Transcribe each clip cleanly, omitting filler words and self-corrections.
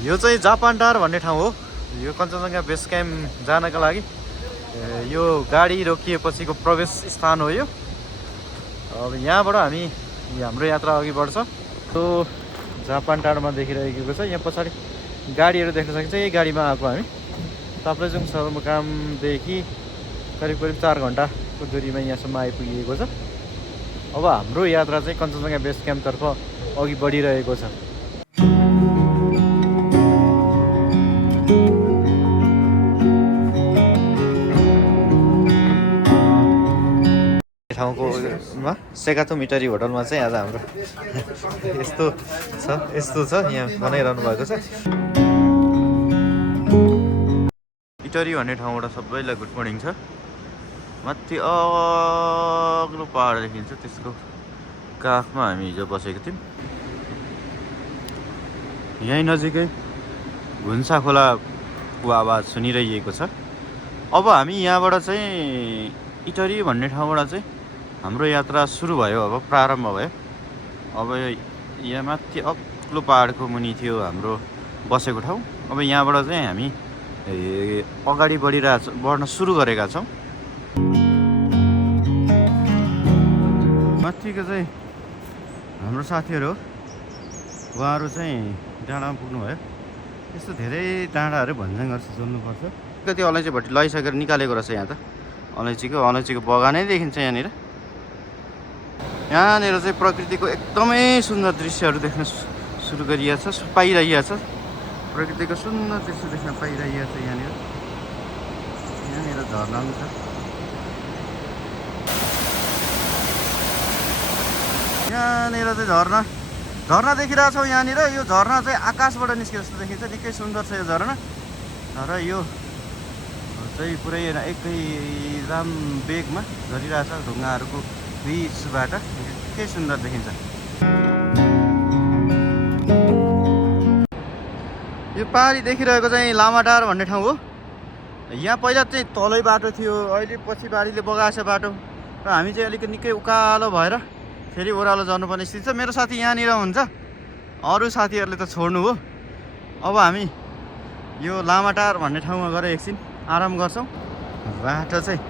यो चाहिँ जापान टार भन्ने ठाउँ हो। यो कञ्चनजङ्घा बेस क्याम्प जानका लागि यो गाडी रोकिएपछिको प्रवेश स्थान हो यो। अब यहाँबाट हामी हाम्रो यात्रा अघि बढ्छ। त्यो जापान टारमा देखिरहेको छ। यहाँ पछाडि गाडीहरू देख्न सकिन्छ। यही गाडीमा आएको हामी ताप्लेजुङ सदरमुकामदेखि करिब 4 घन्टाको दूरीमा यहाँसम्म आइपुगिएको छ। अब हाम्रो यात्रा चाहिँ कञ्चनजङ्घा बेस क्याम्पतर्फ अघि बढिरहेको छ। ठाउँकोमा सेकातो मिटरी होटलमा चाहिँ आज हाम्रो यस्तो छ यहाँ बनाइरहनु भएको छ। मिटरी भन्ने ठाउँबाट सबैलाई गुड मर्निङ छ। माथि अग्लो पहाड देखिन्छ, त्यसको काखमा हामी हिजो बसेको थियौँ। यहीँ नजिकै घुन्सा खोलाको आवाज सुनिरहेको छ। अब हामी यहाँबाट चाहिँ इटरी भन्ने ठाउँबाट चाहिँ हाम्रो यात्रा सुरु भयो। अब प्रारम्भ भयो। अब यहाँ माथि अग्लो पहाडको मुनि थियो हाम्रो बसेको ठाउँ। अब यहाँबाट चाहिँ हामी अगाडि बढ्न सुरु गरेका छौँ। माथिको चाहिँ हाम्रो साथीहरू हो, उहाँहरू चाहिँ डाँडामा पुग्नुभयो। यस्तो धेरै डाँडाहरू भन्ज्याङ गर्छ, जोड्नुपर्छ। कति अलैँची भट्टी लगाइसकेर निकालेको रहेछ। यहाँ त अलैँचीको बगानै देखिन्छ यहाँनिर। यहाँनिर चाहिँ प्रकृतिको एकदमै सुन्दर दृश्यहरू देख्न सुरु पाइरहेको छ। प्रकृतिको सुन्दर दृश्य देख्न पाइरहेको छ यहाँनिर। झरना पनि छ। यहाँनिर चाहिँ झरना देखिरहेको छौँ। यहाँनिर यो झरना चाहिँ आकाशबाट निस्केको जस्तो देखिन्छ। निकै सुन्दर छ यो झरना। र यो चाहिँ पुरै एकदम बेगमा झरिरहेछ ढुङ्गाहरूको बिचबाट। निकै सुन्दर देखिन्छ। यो पहाडी देखिरहेको चाहिँ लामाटार भन्ने ठाउँ हो। यहाँ पहिला चाहिँ तलै बाटो थियो, अहिले पछि बाढीले बगाएछ बाटो। र हामी चाहिँ अलिकति निकै उकालो भएर फेरि ओह्रालो जानुपर्ने स्थिति छ। मेरो साथी यहाँनिर हुन्छ, अरू साथीहरूले त छोड्नु हो। अब हामी यो लामाटार भन्ने ठाउँमा गएर एकछिन आराम गर्छौँ। बाटो चाहिँ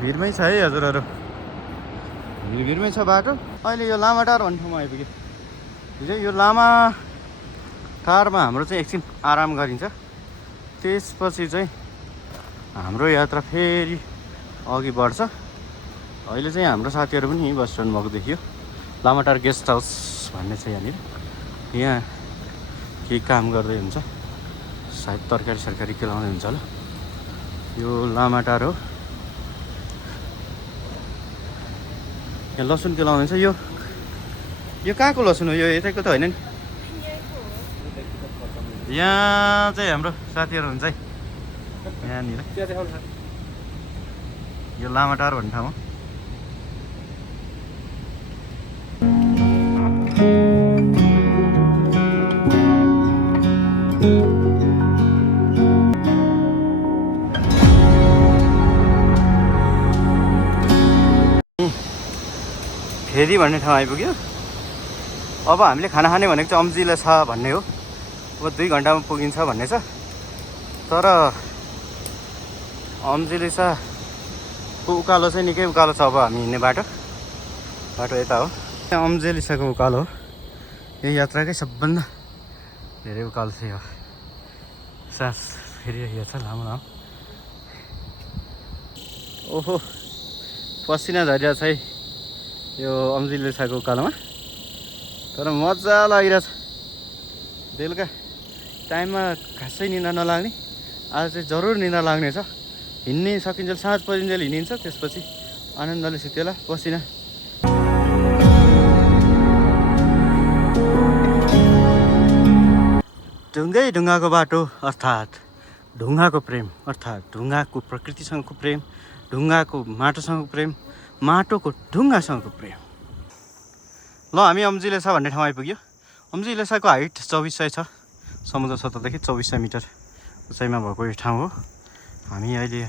भिरमै छ है हजुरहरू, भिरमै छ बाटो। अहिले यो लामाटार भन्ने ठाउँमा आइपुग्यो। हिजो यो लामाटारमा हाम्रो चाहिँ एकछिन आराम गरिन्छ। त्यसपछि चाहिँ हाम्रो यात्रा फेरि अघि बढ्छ। अहिले चाहिँ हाम्रो साथीहरू पनि बस स्ट्यान्ड भएको देखियो। लामाटार गेस्ट हाउस भन्ने छ यहाँनिर। यहाँ केही काम गर्दै हुन्छ, सायद तरकारी सरकारी केलाउँदै हुन्छ होला। यो लामाटार हो। यहाँ लसुन केलाउँदैछ। यो कहाँको लसुन हो? यो यतैको त होइन नि? यहाँ चाहिँ हाम्रो साथीहरू हुन्छ है यहाँनिर। यो लामाटार भन्ने ठाउँ हो। फेरि भन्ने ठाउँ आइपुग्यो। अब हामीले खाना खाने भनेको चाहिँ अम्जिलेसा भन्ने हो। अब 2 घन्टामा पुगिन्छ भन्ने छ। तर अम्जिलेसाको उकालो चाहिँ निकै उकालो छ। अब हामी हिँड्ने बाटो यता हो। यहाँ अम्जिलेसाको उकालो हो। यो यात्राकै सबभन्दा धेरै उकालो छ। यो सास फेरिरहेको छ लामो। ओहो, पसिना झरिरहेको छ है यो अम्जिलेसाको उकालोमा। तर मजा लागिरहेछ। बेलुका टाइममा खासै निद्रा नलाग्ने, आज चाहिँ जरुर निद्रा लाग्ने छ। हिँड्ने सकिन्जेल साँझ परिन्जेल हिँडिन्छ, त्यसपछि आनन्दले सुतेला पसिना। ढुङ्गाको बाटो अर्थात् ढुङ्गाको प्रेम, अर्थात् ढुङ्गाको प्रकृतिसँगको प्रेम, ढुङ्गाको माटोसँगको प्रेम, माटोको ढुङ्गासँगको प्रेम। ल हामी अम्जिलेसा भन्ने ठाउँ आइपुग्यो। अम्जिलेसाको हाइट 2400 छ। समुद्र सतहदेखि 2400 मिटर उचाइमा भएको यो ठाउँ हो। हामी अहिले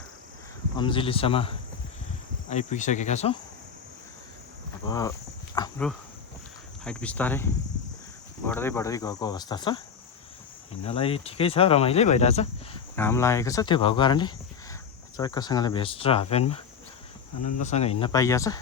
अम्जिलेसामा आइपुगिसकेका छौँ। अब हाम्रो हाइट बिस्तारै बढ्दै गएको अवस्था छ। हिँड्नलाई ठिकै छ, रमाइलै भइरहेछ। घाम लागेको छ, त्यो भएको कारणले चक्कसँगले भेस्ट र हाफ प्यान्टमा आनन्दसँग हिँड्न पाइएको छ।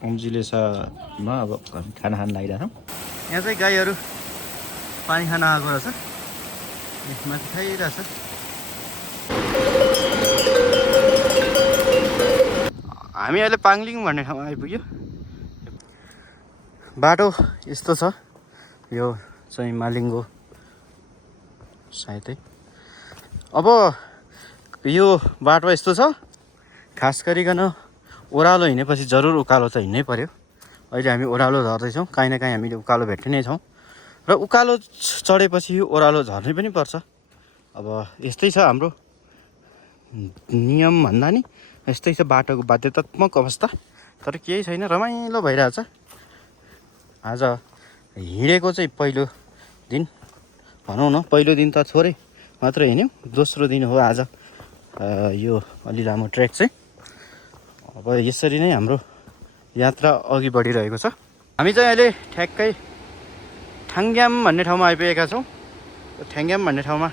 अम्जीले सामा अब खाना खान लागिरहेको छौँ। यहाँ चाहिँ गाईहरू पानी खान आएको रहेछ, माथि खाइरहेछ। हामी अहिले पाङलिङ भन्ने ठाउँमा आइपुग्यो। बाटो यस्तो छ, यो चाहिँ मालिङ्गो सायदै। अब यो बाटो यस्तो छ, खास गरिकन ओह्रालो हिँडेपछि जरुर उकालो त हिँड्नै पर्यो। अहिले हामी ओह्रालो झर्दैछौँ, काहीँ न काहीँ हामीले उकालो भेट्ने नै छौँ र उकालो चढेपछि ओह्रालो झर्नै पनि पर्छ। अब यस्तै छ हाम्रो नियम भन्दा नि, यस्तै छ बाटोको बाध्यतात्मक अवस्था। तर केही छैन, रमाइलो भइरहेछ। आज हिँडेको चाहिँ पहिलो दिन भनौँ न, पहिलो दिन त थोरै मात्र हिँड्यौँ, दोस्रो दिन हो आज यो अलि लामो ट्रेक चाहिँ। अब यसरी नै हाम्रो यात्रा अघि बढिरहेको छ। हामी चाहिँ अहिले ठ्याक्कै ठ्याङ्ग्याम भन्ने ठाउँमा आइपुगेका छौँ। ठ्याङ्ग्याम भन्ने ठाउँमा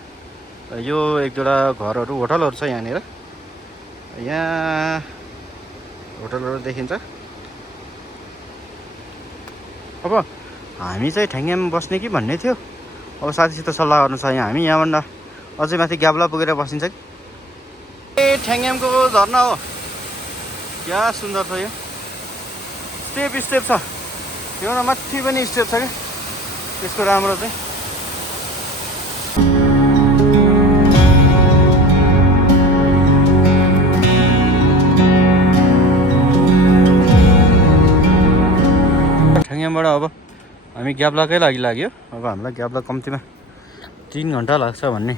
यो एक दुईवटा घरहरू, होटलहरू छ यहाँनिर। यहाँ होटलहरू देखिन्छ। अब हामी चाहिँ ठ्याङ्ग्याम बस्ने कि भन्ने थियो, अब साथीसित सल्लाह गर्नु छ। हामी यहाँभन्दा अझै माथि ग्याब्ला पुगेर बसिन्छ कि। ए ठ्याङ्ग्यामको झरना हो, क्या सुन्दर छ यो। स्टेप स्टेप छ, एउटा माथि पनि स्टेप छ क्या, त्यसको राम्रो चाहिँ। ठ्याङ्ग्यामबाट अब हामी ग्याब्लाकै लागि लाग्यो। अब हामीलाई ग्याब्ला कम्तीमा 3 घन्टा लाग्छ भन्ने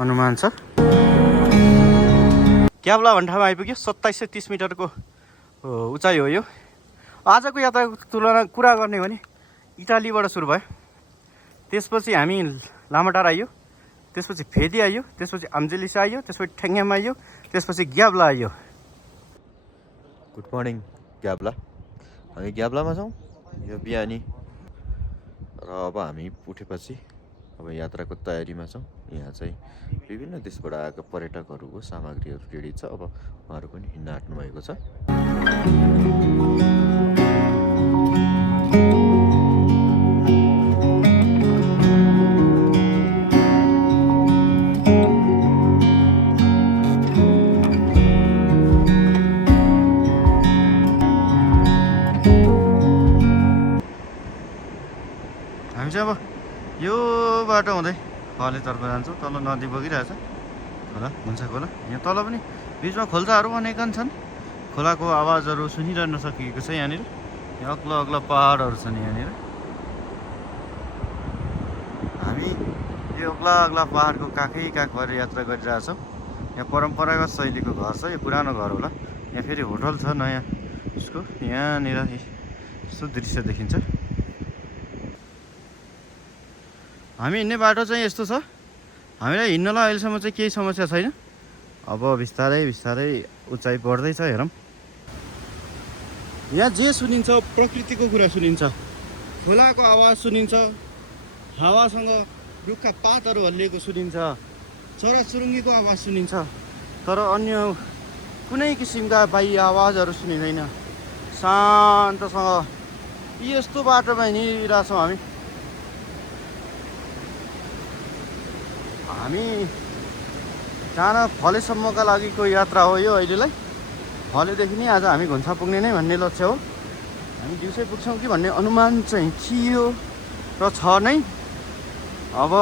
अनुमान छ। ग्याब्ला भन्ने ठाउँमा आइपुग्यो। 2730 मिटरको उचाइ हो यो। आजको यात्राको कुरा गर्ने भने इटालीबाट सुरु भयो, त्यसपछि हामी लामाटार आइयो, त्यसपछि फेदी आइयो, त्यसपछि आम्जेलिस आइयो, त्यसपछि ठ्याङ्ग्याम आइयो, त्यसपछि ग्याब्ला आइयो। Good morning Gyabla. हामी ग्याब्लामा छौँ यो बिहानी, र अब हामी उठेपछि अब यात्राको तयारीमा छौँ। यहाँ चाहिँ विभिन्न देशबाट आएका पर्यटकहरूको सामग्रीहरू रेडी छ। अब उहाँहरू पनि हिँड्न आँट्नु भएको छ। हामी चाहिँ अब यो बाटो हुँदै खलेतर्फ जान्छौँ। तल नदी बगिरहेछ, खोला, मुन्सा खोला। यहाँ तल पनि बिचमा खोल्साहरू अनेकन छन्। खोलाको आवाजहरू सुनिरहन सकिएको छ यहाँनिर। यहाँ अग्लो अग्लो पहाडहरू छन् यहाँनिर। हामी यो अग्ला अग्ला पहाडको काखै काख भएर यात्रा गरिरहेछौँ। यहाँ परम्परागत शैलीको घर छ, यो पुरानो घर होला। यहाँ फेरि होटल छ नयाँ उसको, यहाँनिर यस्तो दृश्य देखिन्छ। हामी हिँड्ने बाटो चाहिँ यस्तो छ। हामीलाई हिँड्नलाई अहिलेसम्म चाहिँ केही समस्या छैन। अब बिस्तारै बिस्तारै उचाइ बढ्दैछ, हेरौँ। यहाँ जे सुनिन्छ प्रकृतिको कुरा सुनिन्छ, खोलाको आवाज सुनिन्छ, हावासँग रुखका पातहरू हल्लिएको सुनिन्छ, चराचुरुङ्गीको आवाज सुनिन्छ। तर अन्य कुनै किसिमका बाह्य आवाजहरू सुनिँदैन। शान्तसँग यस्तो बाटोमा हिँडिरहेछौँ हामी जान फलेसम्मका लागिको यात्रा हो यो अहिलेलाई। फलेदेखि नै आज हामी घुन्सा पुग्ने नै भन्ने लक्ष्य हो। हामी दिउँसै पुग्छौँ कि भन्ने अनुमान चाहिँ थियो र छ नै। अब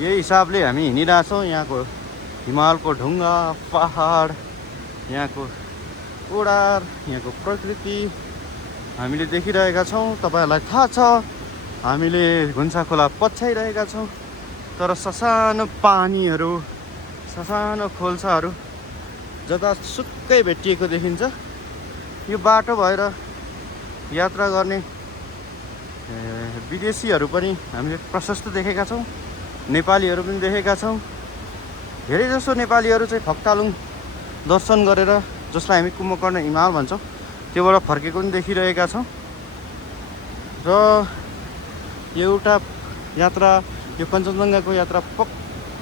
यही हिसाबले हामी हिँडिरहेछौँ। यहाँको हिमालको ढुङ्गा, पहाड, यहाँको ओडार, यहाँको प्रकृति हामीले देखिरहेका छौँ। तपाईँहरूलाई थाहा छ हामीले घुन्सा खोला पछ्याइरहेका छौँ। तर ससानो पानीहरू, ससानो खोल्साहरू जतासुकै भेटिएको देखिन्छ। यो बाटो भएर यात्रा गर्ने विदेशीहरू पनि हामीले प्रशस्त देखेका छौँ। नेपालीहरू पनि देखेका छौँ। धेरै जसो नेपालीहरू चाहिँ भक्तालुङ दर्शन गरेर, जसलाई हामी कुम्भकर्ण हिमाल भन्छौँ, त्योबाट फर्केको पनि देखिरहेका छौँ। र यो एउटा यात्रा, यो कञ्चनजङ्घाको यात्रा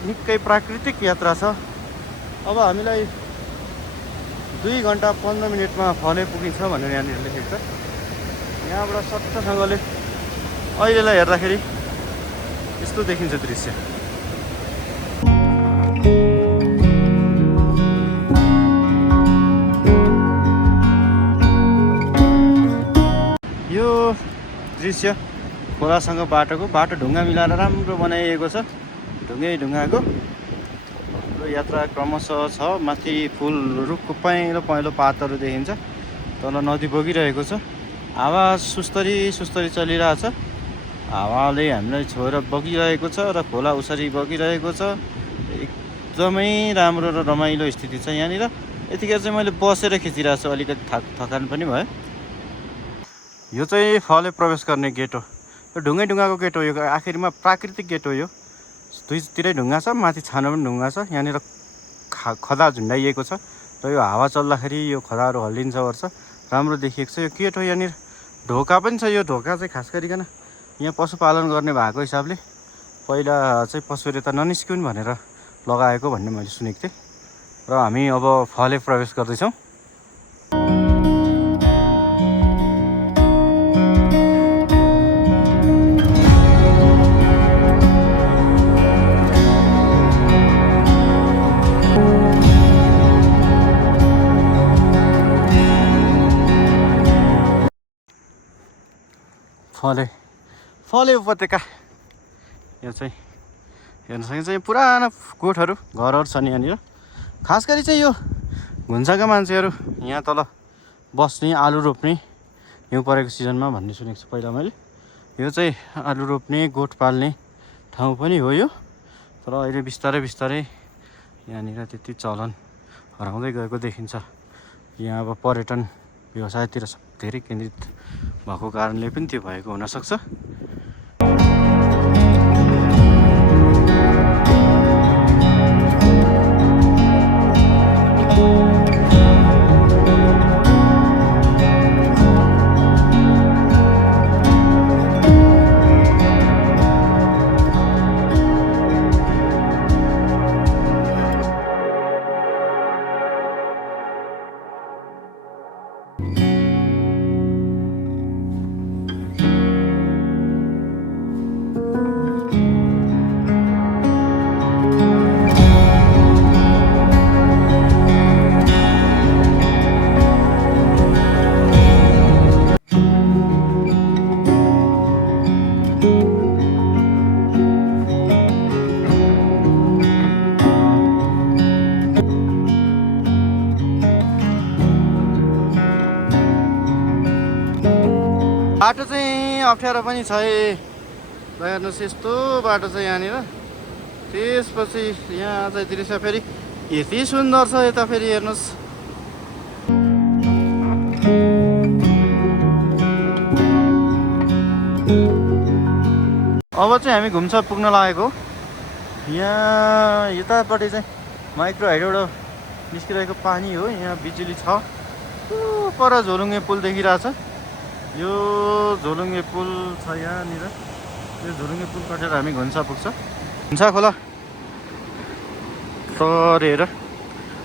निकै प्राकृतिक यात्रा छ। अब हामीलाई 2 घन्टा 15 मिनटमा फले पुगिन्छ भनेर यहाँनिर लेखेको छ। यहाँबाट सट्टसँगले अहिलेलाई हेर्दाखेरि यस्तो देखिन्छ दृश्य। यो दृश्य खोलासँग बाटोको, बाटो ढुङ्गा मिलाएर राम्रो बनाइएको छ। ढुङ्गाको र यात्रा क्रमशः छ। माथि फुल रुखको पहेँलो पहेँलो पातहरू देखिन्छ। तल नदी बगिरहेको छ। हावा सुस्तरी चलिरहेछ। हावाले हामीलाई छोएर बगिरहेको छ र खोला उसरी बगिरहेको छ। एकदमै राम्रो र रमाइलो स्थिति छ यहाँनिर। यतिखेर चाहिँ मैले बसेर खिचिरहेको छु, अलिकति थकान पनि भयो। यो चाहिँ फले प्रवेश गर्ने गेट हो। यो ढुङ्गाको गेट हो। यो आखिरमा प्राकृतिक गेट हो। यो दुईतिरै ढुङ्गा छ, माथि छानो पनि ढुङ्गा छ। यहाँनिर खदा झुन्डाइएको छ र यो हावा चल्दाखेरि यो खदाहरू हल्लिन्छ ओर्छ। राम्रो देखिएको छ। यो गेट हो। यहाँनिर ढोका पनि छ। यो ढोका चाहिँ खास गरिकन यहाँ पशुपालन गर्ने भएको हिसाबले पहिला चाहिँ पशुहरू त ननिस्किउन् भनेर लगाएको भन्ने मैले सुनेको थिएँ। र हामी अब फले प्रवेश गर्दैछौँ। फले उपत्यका। यो चाहिँ हेर्न सकिन्छ। यो पुरानो गोठहरू, घरहरू छन् यहाँनिर। खास गरी चाहिँ यो घुन्साका मान्छेहरू यहाँ तल बस्ने, आलु रोप्ने हिउँ परेको सिजनमा भन्ने सुनेको छु पहिला मैले। यो चाहिँ आलु रोप्ने, गोठ पाल्ने ठाउँ पनि हो यो। तर अहिले बिस्तारै यहाँनिर त्यति चलन हराउँदै गएको देखिन्छ। यहाँ अब पर्यटन व्यवसायतिर धेरै केन्द्रित भएको कारणले पनि त्यो भएको हुनसक्छ। बाटो चाहिँ अप्ठ्यारो पनि छ है। हेर्नुहोस् यस्तो बाटो छ यहाँनिर। त्यसपछि यहाँ चाहिँ दृश्य फेरि यति सुन्दर छ। यता फेरि हेर्नुहोस्। अब चाहिँ हामी घुम्छ पुग्न लागेको। यहाँ यतापट्टि चाहिँ माइक्रो हाइडबाट निस्किरहेको पानी हो। यहाँ बिजुली छ। पर झोलुङ्गे पुल देखिरहेछ। यो झोलुङ्गे पुल छ यहाँनिर। यो झोलुङ्गे पुल कटेर हामी घुन्सा पुग्छ। घुन्सा खोला तरेर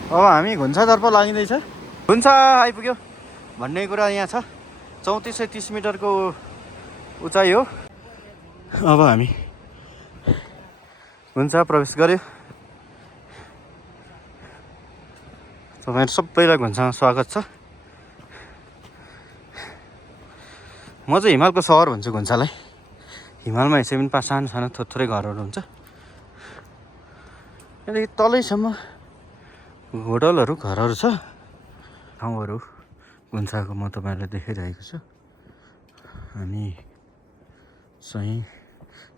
अब हामी घुन्सातर्फ लागिँदैछ। घुन्सा आइपुग्यो भन्ने कुरा यहाँ छ। 3430 मिटरको उचाइ हो। अब हामी घुन्सा प्रवेश गर्यो। तपाईँहरू सबैलाई घुन्सामा स्वागत छ। म चाहिँ हिमालको सहर भन्छु घुन्सालाई। हिमालमा यसै पनि सानो थोरै घरहरू हुन्छ। यहाँदेखि तलैसम्म होटलहरू, घरहरू छ। ठाउँहरू घुन्साको म तपाईँहरूलाई देखाइरहेको छु। हामी चाहिँ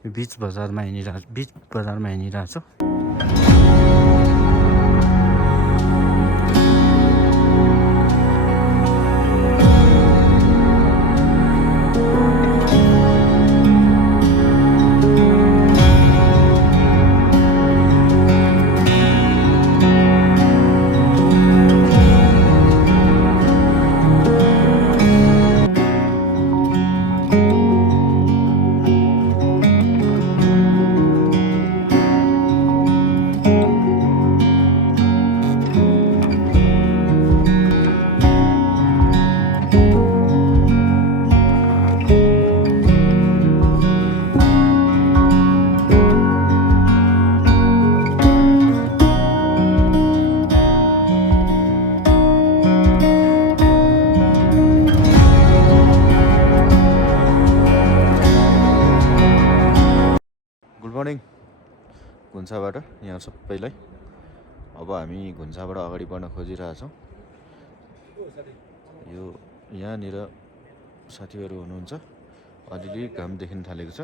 बिच बजारमा हिँडिरहेको छौँ। घुन्साबाट यहाँ सबैलाई। अब हामी घुन्साबाट अगाडि बढ्न खोजिरहेछौँ। यो यहाँनिर साथीहरू हुनुहुन्छ, अलिअलि घाम देखिन थालेको छ।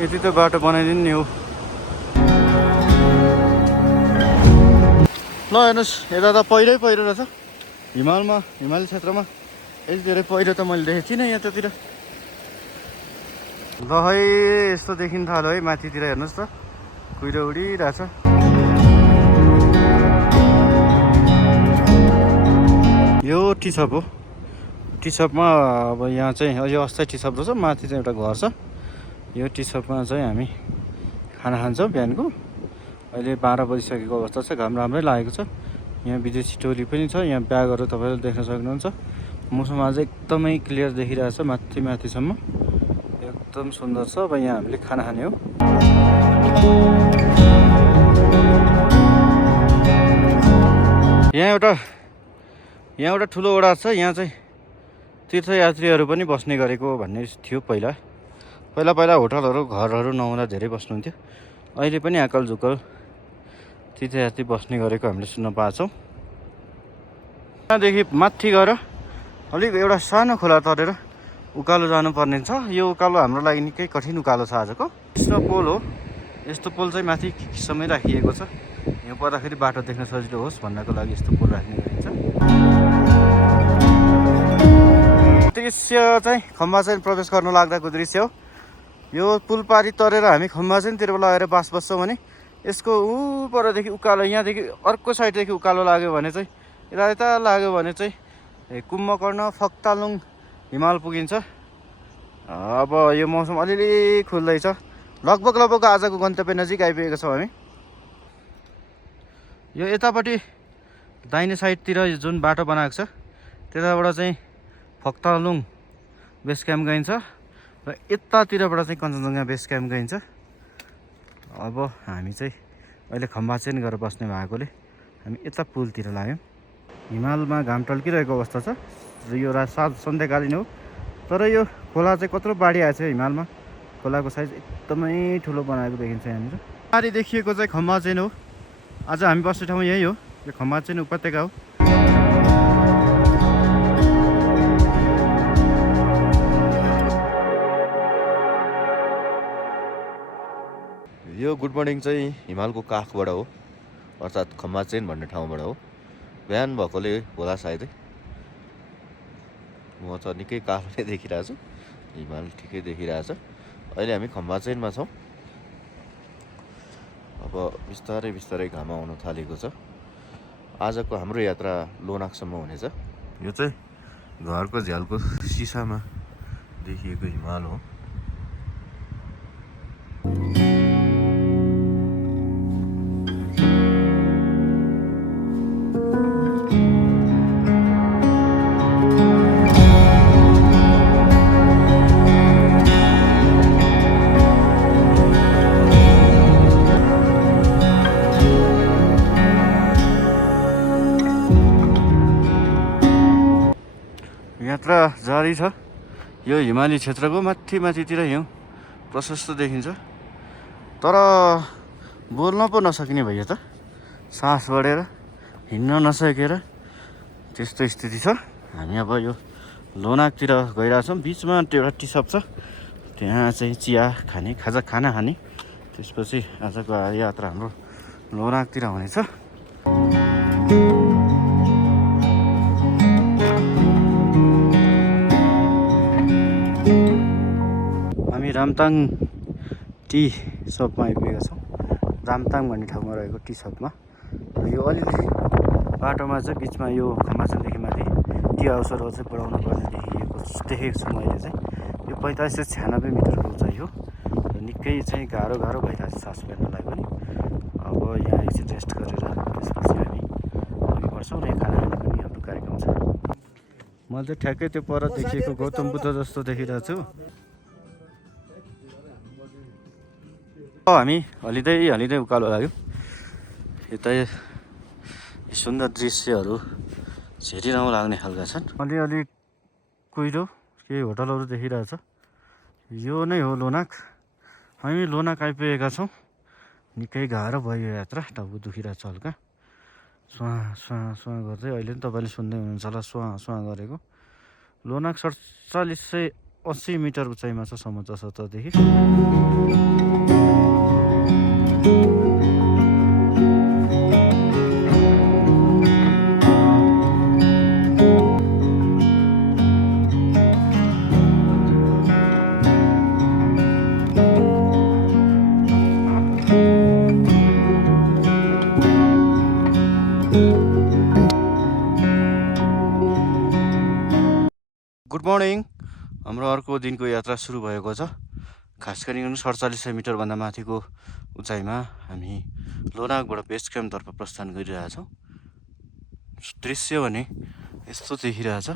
यति त बाटो बनाइदिनु नि हो। ल हेर्नुहोस्, यता त पहिरै पहिरो रहेछ। हिमाली क्षेत्रमा यति धेरै पहिरो त मैले देखेको थिइनँ यतातिर। ल है यस्तो देखिन थाल्यो है माथितिर, हेर्नुहोस् त कुहिरो उडिरहेछ। यो टी सप हो। टी सपमा अब यहाँ चाहिँ यो अस्थायी टी सप रहेछ, माथि चाहिँ एउटा घर छ। यो टी सपमा चाहिँ हामी खाना खान्छौँ बिहानको। अहिले 12 बजिसकेको अवस्था छ, घाम राम्रै लागेको छ। यहाँ विदेशी टोली पनि छ, यहाँ ब्यागहरू तपाईँले देख्न सक्नुहुन्छ। मौसम आज एकदमै क्लियर देखिरहेछ माथिसम्म, एकदम सुन्दर छ। अब यहाँ हामीले खाना खाने हो। यहाँ एउटा ठुलो ओडा छ। यहाँ चाहिँ तीर्थयात्रीहरू पनि बस्ने गरेको भन्ने थियो पहिला होटलहरू घरहरू नहुँदा धेरै बस्नुहुन्थ्यो। अहिले पनि आकल झुकल तीर्थयात्री बस्ने गरेको हामीले सुन्न पाछौँ। यहाँदेखि माथि गएर अलिक एउटा सानो खोला तरेर उकालो जानुपर्ने छ। यो उकालो हाम्रो लागि निकै कठिन उकालो छ आजको। यस्तो पोल हो, यस्तो पोल चाहिँ माथि समय राखिएको छ। यहाँ पर्दाखेरि बाटो देख्न सजिलो होस् भन्नको लागि यस्तो पोल राख्ने गरिन्छ। दृश्य चाहिँ खम्बा चाहिँ प्रवेश गर्न लाग्दाको दृश्य हो। यो पुल पारी तरेर हामी खम्बा चाहिँ तिर लगाएर बास बस्छौँ भने यसको परदेखि उकालो, यहाँदेखि अर्को साइडदेखि उकालो लाग्यो भने चाहिँ यता लाग्यो भने चाहिँ कुम्भकर्ण फक्तालुङ हिमाल पुगिन्छ। अब यो मौसम अलिअलि खुल्दैछ। लगभग आजको गन्तव्य नजिक आइपुगेको छौँ हामी। यो यतापट्टि दाहिने साइडतिर जुन बाटो बनाएको छ त्यताबाट चाहिँ फक्तालुङ बेस क्याम्प गइन्छ र यतातिरबाट चाहिँ कञ्चनजङ्घा बेस क्याम्प गइन्छ। अब हामी चाहिँ अहिले खम्बा चाहिँ गरेर बस्ने भएकोले हामी यता पुलतिर लाग्यौँ। हिमालमा घाम टल्किरहेको अवस्था छ र यो सन्ध्याकालीन हो। तर यो खोला चाहिँ कत्रो बाढी आएछ हिमालमा। खोलाको साइज एकदमै ठुलो बनाएको देखिन्छ यहाँनिर। पारी देखिएको चाहिँ खम्बा चाहिँ हो। आज हामी बस्ने ठाउँ यही हो। यो खम्बा चाहिँ उपत्यका हो। यो गुड मर्निङ चाहिँ हिमालको काखबाट हो, अर्थात् खम्बा चेन भन्ने ठाउँबाट हो। बिहान भएकोले होला सायदै। म त निकै कालो नै देखिरहेको छु, हिमाल ठिकै देखिरहेछ। अहिले हामी खम्बा चेनमा छौँ। अब बिस्तारै घाम आउन थालेको छ। आजको हाम्रो यात्रा लोनाकसम्म हुनेछ। यो चाहिँ घरको झ्यालको सिसामा देखिएको हिमाल हो। यात्रा जारी छ। यो हिमाली क्षेत्रको माथितिर हिउँ प्रशस्त देखिन्छ। तर बोल्न पो नसकिने भयो त, सास बढेर हिँड्न नसकेर त्यस्तो स्थिति छ। हामी अब यो लोनाकतिर गइरहेछौँ। बिचमा एउटा टी सप छ, त्यहाँ चाहिँ चिया खाने, खाना खाने। त्यसपछि आजको यात्रा हाम्रो लोनाकतिर हुनेछ। हामी रामताङ टी सपमा आइपुगेका छौँ। रामताङ भन्ने ठाउँमा रहेको टी सपमा। र यो अलिअलि बाटोमा चाहिँ बिचमा यो खम्बाचनदेखि माथि टी हाउसहरू चाहिँ बढाउनु पर्ने देखेको छु मैले चाहिँ। यो 4596 मिटरको उचाइ हो र निकै चाहिँ गाह्रो भइरहेको छ सास फेर्नलाई पनि। अब यहाँ एकछिन रेस्ट गरेर त्यसपछि हामी अघि बढ्छौँ र खाना खाने पनि हाम्रो कार्यक्रम छ। मैले चाहिँ ठ्याक्कै त्यो पर देखिएको गौतम बुद्ध जस्तो देखिरहेको छु। हामी हलिँदै उकालो लाग्यो। यता सुन्दर दृश्यहरू हेरिरहँ लाग्ने खालका छन्। अलि कुहिरो केही होटलहरू देखिरहेछ। यो नै हो लोनाक। हामी लोनाक आइपुगेका छौँ। निकै गाह्रो भयो यो यात्रा, टाउको दुखिरहेछ हल्का। स्वाँ गर्दै अहिले पनि तपाईँले सुन्दै हुनुहुन्छ होला स्वाँ गरेको। लोनाक 4780 मिटर उचाइमा छ समुद्र सतहदेखि। Good morning. हाम्रो अर्को दिनको यात्रा सुरु भएको छ। खास गरिकन 4700 मिटरभन्दा माथिको उचाइमा हामी लोनाकबाट बेस क्याम्पतर्फ प्रस्थान गरिरहेछौँ। दृश्य भने यस्तो देखिरहेछ।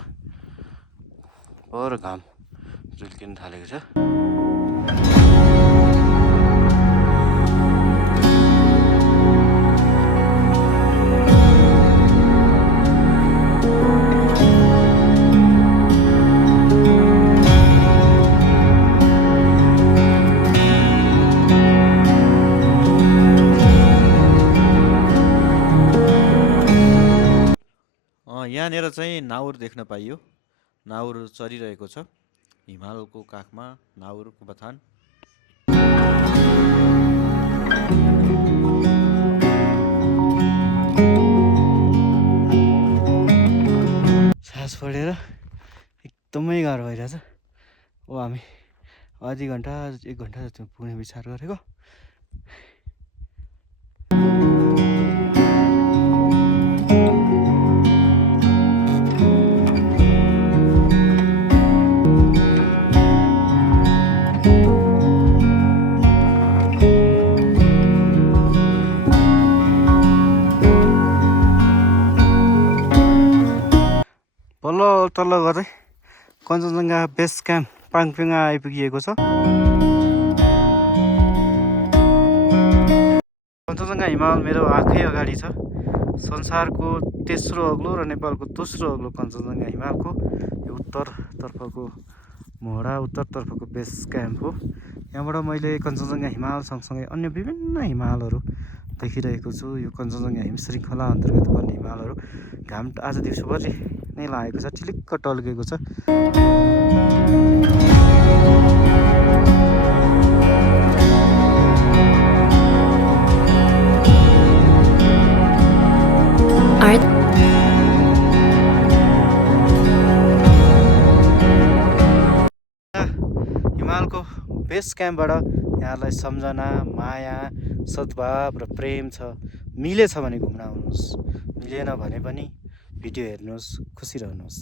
पर घाम झुल्किन थालेको छ। यहाँनिर चाहिँ नाउर देख्न पाइयो। नाउर चरिरहेको छ हिमालको काखमा। नाउरको बथान सास पढेर एकदमै गाह्रो भइरहेछ। हामी आधी घन्टा 1 घन्टा जति पुग्ने विचार गरेको। तल्लो गर्दै कञ्चनजङ्घा बेस क्याम्प पाङपेङा आइपुगिएको छ। कञ्चनजङ्घा हिमाल मेरो आँखै अगाडि छ। संसारको तेस्रो अग्लो र नेपालको दोस्रो अग्लो कञ्चनजङ्घा हिमालको यो उत्तरतर्फको मोहडा उत्तरतर्फको बेस क्याम्प हो। यहाँबाट मैले कञ्चनजङ्घा हिमाल सँगसँगै अन्य विभिन्न हिमालहरू देखिरहेको छु। यो कञ्चनजङ्घा हिम श्रृङ्खला अन्तर्गत पर्ने हिमालहरू। घाम आज दिउँसोभरि नै लागेको छ, ठिलिक्क टल्केको छ। हिमालको बेस क्याम्पबाट यहाँलाई सम्झना, माया, सद्भाव र प्रेम छ। मिलेछ भने घुम्न आउनुहोस्, मिलेन भने पनि भिडियो हेर्नुहोस्, खुसी रहनुहोस्।